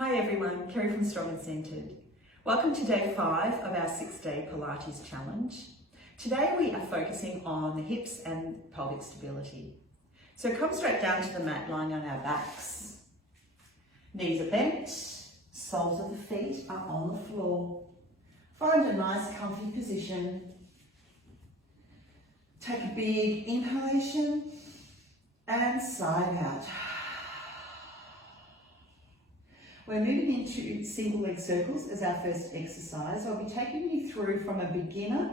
Hi everyone, Kerry from Strong and Centred. Welcome to day 5 of our 6-day Pilates challenge. Today we are focusing on the hips and pelvic stability. So come straight down to the mat, lying on our backs. Knees are bent, soles of the feet are on the floor. Find a nice comfy position. Take a big inhalation and sigh out. We're moving into single leg circles as our first exercise. I'll be taking you through from a beginner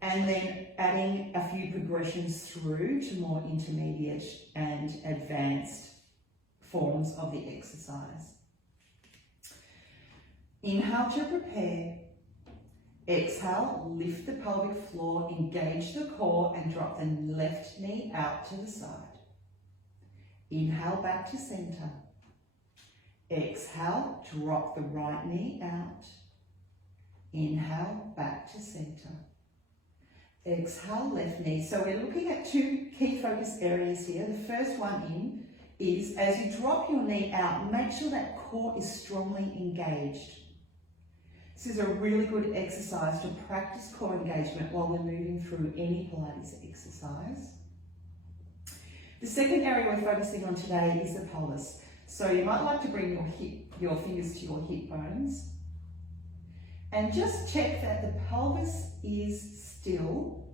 and then adding a few progressions through to more intermediate and advanced forms of the exercise. Inhale to prepare. Exhale, lift the pelvic floor, engage the core and drop the left knee out to the side. Inhale back to center. Exhale, drop the right knee out. Inhale, back to center. Exhale, left knee. So we're looking at two key focus areas here. The first one in is as you drop your knee out, make sure that core is strongly engaged. This is a really good exercise to practice core engagement while we're moving through any Pilates exercise. The second area we're focusing on today is the pelvis. So you might like to bring your fingers to your hip bones and just check that the pelvis is still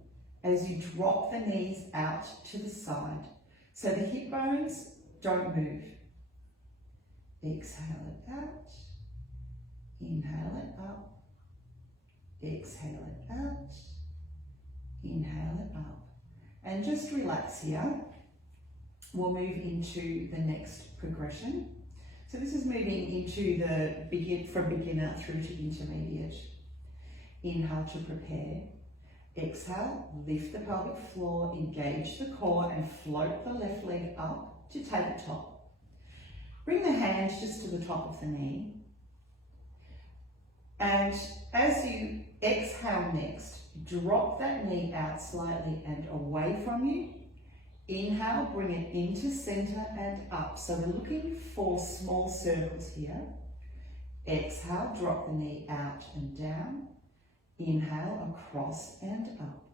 as you drop the knees out to the side. So the hip bones don't move. Exhale it out, inhale it up, exhale it out, inhale it up. And just relax here. We'll move into the next progression. So this is moving into the from beginner through to intermediate. Inhale to prepare. Exhale, lift the pelvic floor, engage the core and float the left leg up to tabletop. Bring the hands just to the top of the knee. And as you exhale next, drop that knee out slightly and away from you. Inhale, bring it into center and up. So we're looking for small circles here. Exhale, drop the knee out and down. Inhale, across and up.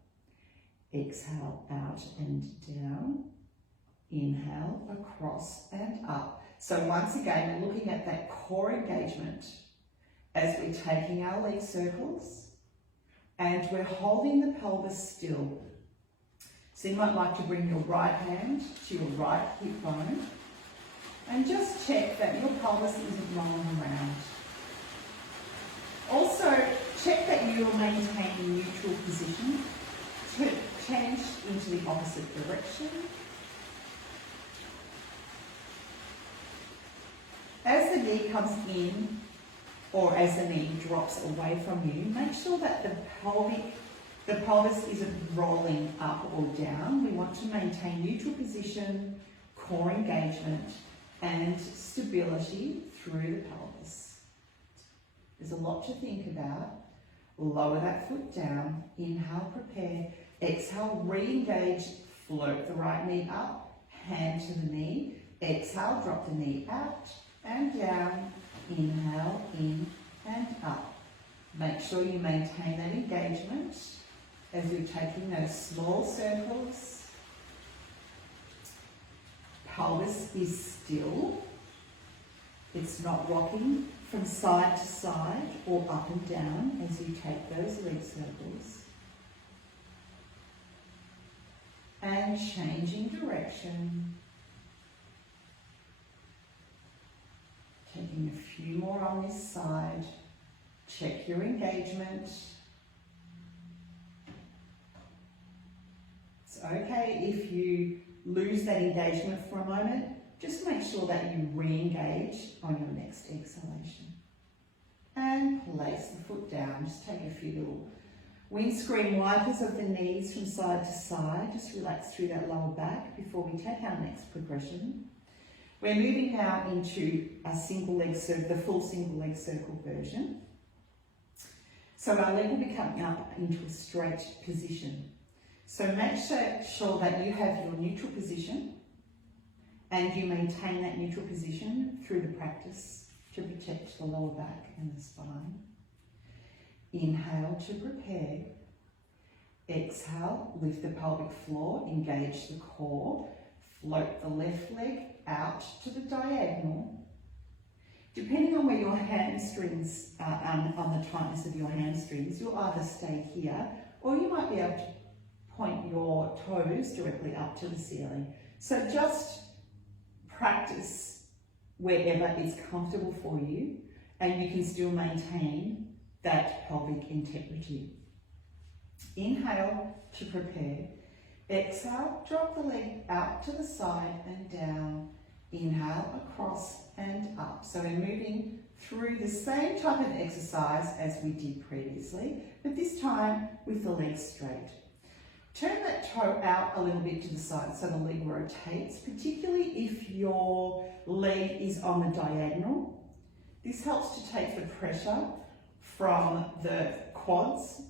Exhale, out and down. Inhale, across and up. So once again, we're looking at that core engagement as we're taking our leg circles and we're holding the pelvis still. So you might like to bring your right hand to your right hip bone and just check that your pelvis isn't rolling around. Also, check that you will maintain a neutral position to change into the opposite direction. As the knee comes in or as the knee drops away from you, make sure that the pelvis isn't rolling up or down. We want to maintain neutral position, core engagement, and stability through the pelvis. There's a lot to think about. Lower that foot down. Inhale, prepare. Exhale, re-engage. Float the right knee up. Hand to the knee. Exhale, drop the knee out and down. Inhale, in and up. Make sure you maintain that engagement as you're taking those small circles. Pelvis is still. It's not rocking from side to side or up and down as you take those leg circles. And changing direction. Taking a few more on this side. Check your engagement. Okay, if you lose that engagement for a moment, just make sure that you re-engage on your next exhalation. And place the foot down. Just take a few little windscreen wipers of the knees from side to side. Just relax through that lower back before we take our next progression. We're moving now into a single leg circle, the full single leg circle version. So our leg will be coming up into a straight position. So make sure that you have your neutral position and you maintain that neutral position through the practice to protect the lower back and the spine. Inhale to prepare. Exhale, lift the pelvic floor, engage the core, float the left leg out to the diagonal. Depending on where your hamstrings are, on the tightness of your hamstrings, you'll either stay here or you might be able to point your toes directly up to the ceiling. So just practice wherever is comfortable for you and you can still maintain that pelvic integrity. Inhale to prepare. Exhale, drop the leg out to the side and down. Inhale, across and up. So we're moving through the same type of exercise as we did previously, but this time with the legs straight. Turn that toe out a little bit to the side so the leg rotates, particularly if your leg is on the diagonal. This helps to take the pressure from the quads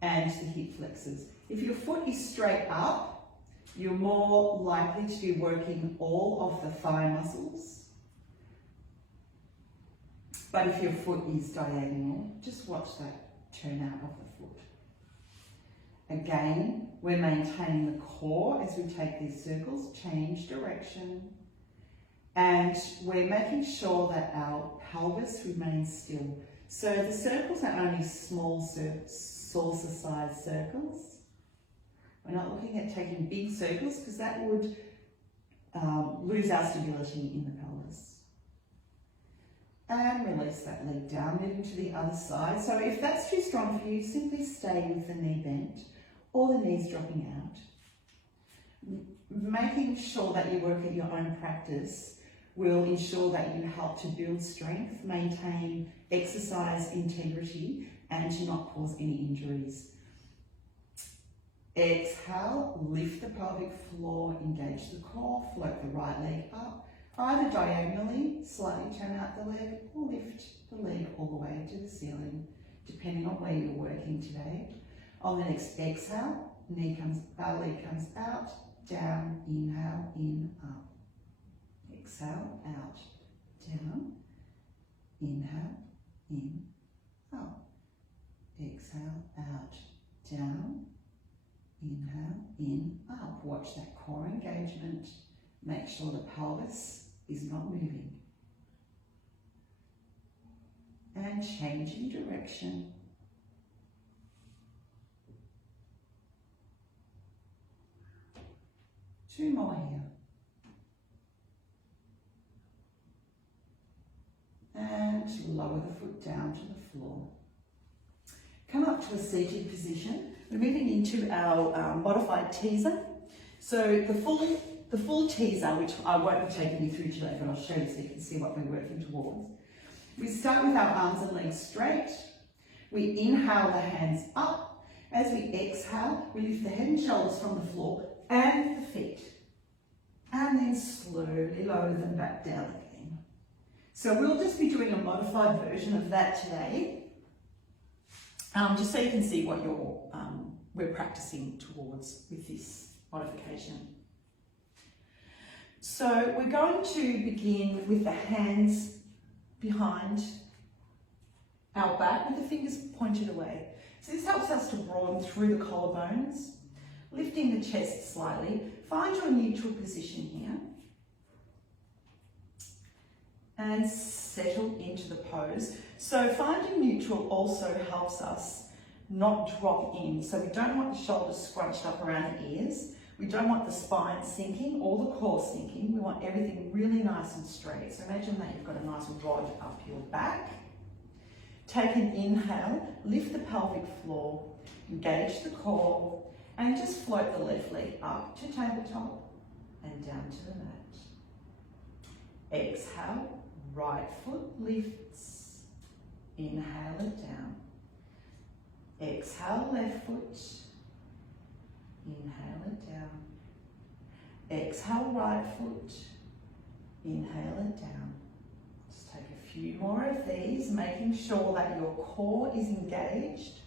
and the hip flexors. If your foot is straight up, you're more likely to be working all of the thigh muscles. But if your foot is diagonal, just watch that turn out of the foot. Again, we're maintaining the core as we take these circles, change direction, and we're making sure that our pelvis remains still. So the circles are only small saucer-sized circles. We're not looking at taking big circles because that would lose our stability in the pelvis. And release that leg down, moving to the other side. So if that's too strong for you, simply stay with the knee bent or the knees dropping out. Making sure that you work at your own practice will ensure that you help to build strength, maintain exercise integrity, and to not cause any injuries. Exhale, lift the pelvic floor, engage the core, float the right leg up, either diagonally, slightly turn out the leg, or lift the leg all the way to the ceiling, depending on where you're working today. On the next exhale, leg comes out, down, inhale, in, up. Exhale, out, down, inhale, in, up. Exhale, out, down, inhale, in, up. Watch that core engagement. Make sure the pelvis is not moving. And changing direction. Two more here. And lower the foot down to the floor. Come up to a seated position. We're moving into our modified teaser. So the full teaser, which I won't be taking you through today, but I'll show you so you can see what we're working towards. We start with our arms and legs straight. We inhale the hands up. As we exhale, we lift the head and shoulders from the floor and the feet. And then slowly lower them back down again. So we'll just be doing a modified version of that today, just so you can see what we're practicing towards with this modification. So we're going to begin with the hands behind our back with the fingers pointed away. So this helps us to broaden through the collarbones, lifting the chest slightly. Find your neutral position here. And settle into the pose. So finding neutral also helps us not drop in. So we don't want the shoulders scrunched up around the ears. We don't want the spine sinking or the core sinking. We want everything really nice and straight. So imagine that you've got a nice rod up your back. Take an inhale, lift the pelvic floor, engage the core, and just float the left leg up to tabletop and down to the mat. Exhale, right foot lifts. Inhale it down. Exhale, left foot. Inhale it down. Exhale, right foot. Inhale it down. Just take a few more of these, making sure that your core is engaged.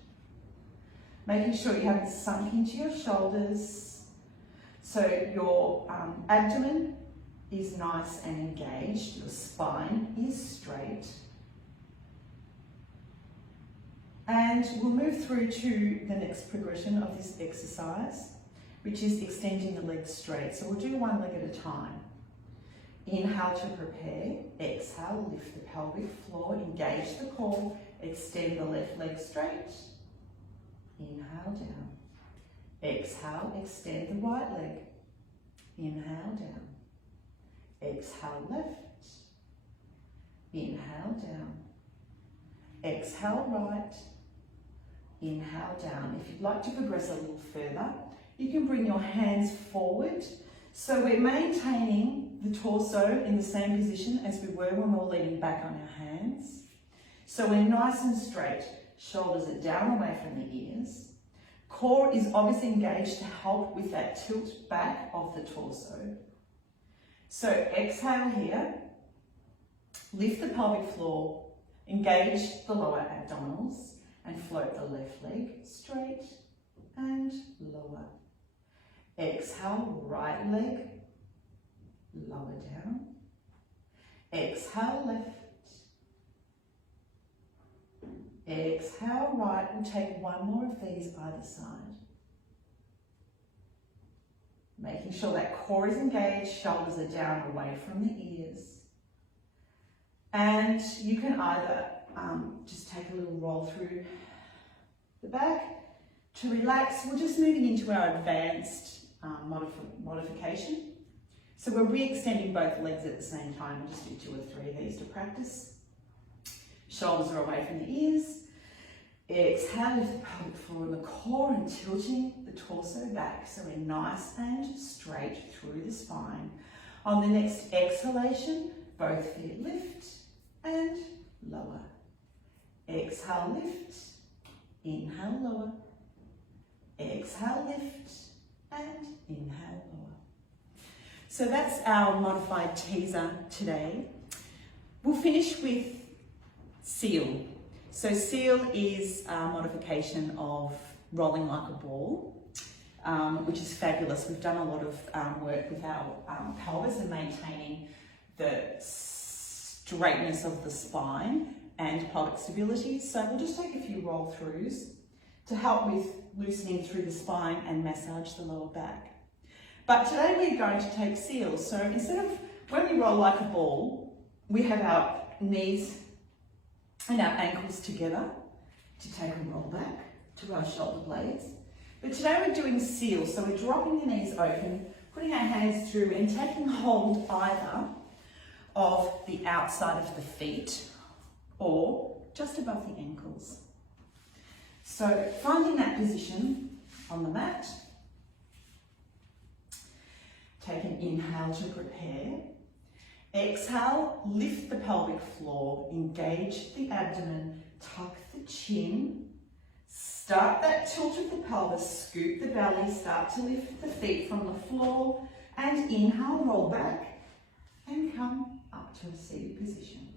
Making sure you haven't sunk into your shoulders. So your abdomen is nice and engaged. Your spine is straight. And we'll move through to the next progression of this exercise, which is extending the legs straight. So we'll do one leg at a time. Inhale to prepare, exhale, lift the pelvic floor, engage the core, extend the left leg straight. Inhale down. Exhale, extend the right leg. Inhale down. Exhale left. Inhale down. Exhale right. Inhale down. If you'd like to progress a little further, you can bring your hands forward. So we're maintaining the torso in the same position as we were when we were leaning back on our hands. So we're nice and straight. Shoulders are down away from the ears. Core is obviously engaged to help with that tilt back of the torso. So exhale here. Lift the pelvic floor. Engage the lower abdominals and float the left leg straight and lower. Exhale, right leg, lower down. Exhale, left. Exhale, right. We'll take one more of these either side. Making sure that core is engaged, shoulders are down away from the ears. And you can either just take a little roll through the back to relax. We're just moving into our advanced modification. So we're re-extending both legs at the same time. We'll just do 2 or 3 of these to practice. Shoulders are away from the ears. Exhale, lift the pelvic floor and the core and tilting the torso back. So we're nice and straight through the spine. On the next exhalation, both feet lift and lower. Exhale, lift. Inhale, lower. Exhale, lift. And inhale, lower. So that's our modified teaser today. We'll finish with seal. So seal is a modification of rolling like a ball, which is fabulous. We've done a lot of work with our pelvis and maintaining the straightness of the spine and pelvic stability. So we'll just take a few roll throughs to help with loosening through the spine and massage the lower back. But today we're going to take seals. So instead of, when we roll like a ball, we have our knees and our ankles together to take a roll back to our shoulder blades. But today we're doing seals. So we're dropping the knees open, putting our hands through and taking hold either of the outside of the feet or just above the ankles. So finding that position on the mat, take an inhale to prepare. Exhale, lift the pelvic floor, engage the abdomen, tuck the chin, start that tilt of the pelvis, scoop the belly, start to lift the feet from the floor, and inhale, roll back and come up to a seated position.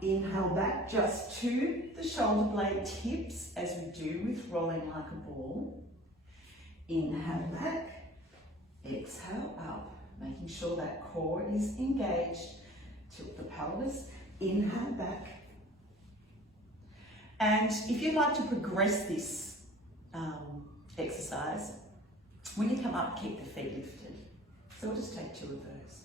Inhale back just to the shoulder blade tips as we do with rolling like a ball. Inhale back, exhale up, making sure that core is engaged. Tilt the pelvis, inhale back. And if you'd like to progress this exercise, when you come up, keep the feet lifted. So we'll just take 2 of those.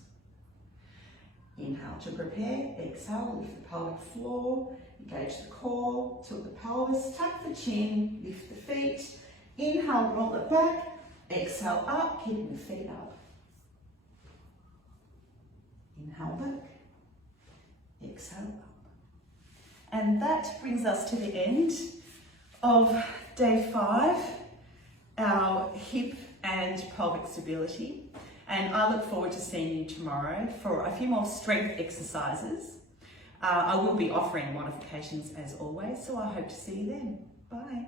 Inhale to prepare, exhale, lift the pelvic floor, engage the core, tilt the pelvis, tuck the chin, lift the feet. Inhale, roll it back, exhale up, keeping the feet up. Inhale back, exhale up. And that brings us to the end of day 5, our hip and pelvic stability. And I look forward to seeing you tomorrow for a few more strength exercises. I will be offering modifications as always, so I hope to see you then. Bye.